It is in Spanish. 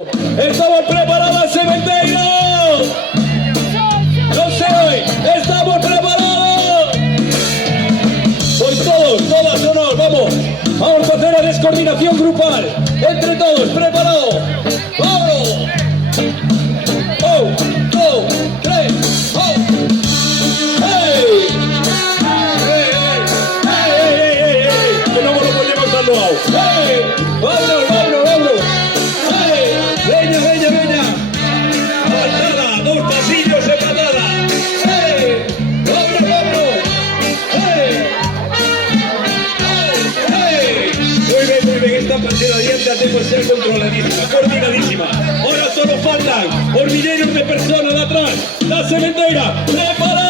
Estamos preparados, cementerio. No se oye. Estamos preparados. Pues todas, honor, vamos. Vamos a hacer la descoordinación grupal. Entre todos, preparados. ¡Vámonos! ¡Oh! ¡Oh! ¡Tres! ¡Oh! ¡Hey! ¡Hey! ¡Hey! ¡Hey! ¡Hey! ¡Hey! Que no me lo ponemos tan loado. ¡Hey! ¡Vámonos, vámonos, vámonos! ¡Hey! ¡Veña, veña, veña! ¡Patada! ¡Dos pasillos de patada! ¡Hey! ¡Vámonos, vámonos! ¡Hey! ¡Hey! Muy bien, esta partida dieta debe ser controladísima, coordinadísima. Ahora solo faltan hormigueros de personas de atrás. La cementera, ¡prepara!